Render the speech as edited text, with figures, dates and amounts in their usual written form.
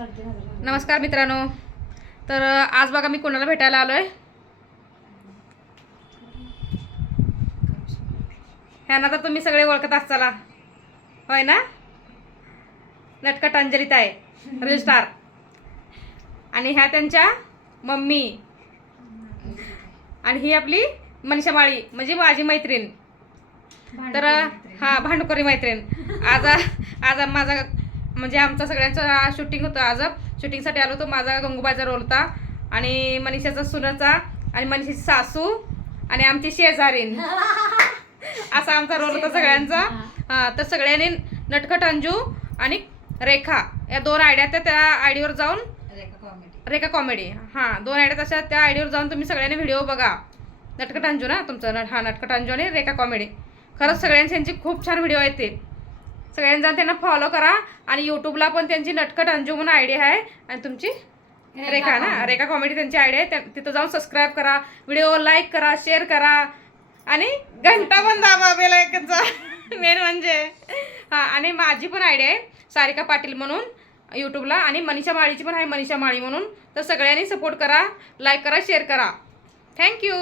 नमस्कार मित्रांनो. तर आज बघा मी कोणाला भेटायला आलोय. ह्यांना तर तुम्ही सगळे ओळखत असाला, होय ना? नटखट अंजलिता आहे, रील स्टार. आणि ह्या त्यांच्या मम्मी. आणि ही आपली मनीषा माळी, म्हणजे माझी मैत्रीण. तर हा, भांडुकरी मैत्रीण. आज माझा म्हणजे आमचा सगळ्यांचं शूटिंग होतं. आज शूटिंगसाठी आलो होतो. माझा गंगूबाईचा रोल होता आणि मनीषाचा सुनाचा आणि मनीषाची सासू आणि आमची शेजारीन असा आमचा रोल होता सगळ्यांचा. तर सगळ्यांनी नटखट अंजू आणि रेखा या दोन आयडिया त्या आयडीवर जाऊन, रेखा कॉमेडी, हां, दोन आयडिया तशा त्या आयडीवर जाऊन तुम्ही सगळ्यांनी व्हिडिओ बघा. नटखट अंजू ना तुमचं, हा, नटखट अंजू आणि रेखा कॉमेडी. खरंच सगळ्यांची त्यांची खूप छान व्हिडिओ आहेत. ते सगळ्यांनी जाऊन त्यांना फॉलो करा. आणि यूट्यूबला पण त्यांची नटखट अंजू म्हणून आयडिया आहे आणि तुमची रेखा ना, रेखा कॉमेडी त्यांची आयडिया आहे. तिथं जाऊन सबस्क्राईब करा, व्हिडिओ लाईक करा, शेअर करा आणि घंटा पण दाबा, बेल आयकॉनचा मेन म्हणजे. हां, आणि माझी पण आयडिया आहे सारिका पाटील म्हणून यूट्यूबला, आणि मनीषा माळीची पण आहे, मनीषा माळी म्हणून. तर सगळ्यांनी सपोर्ट करा, लाईक करा, शेअर करा. थँक्यू.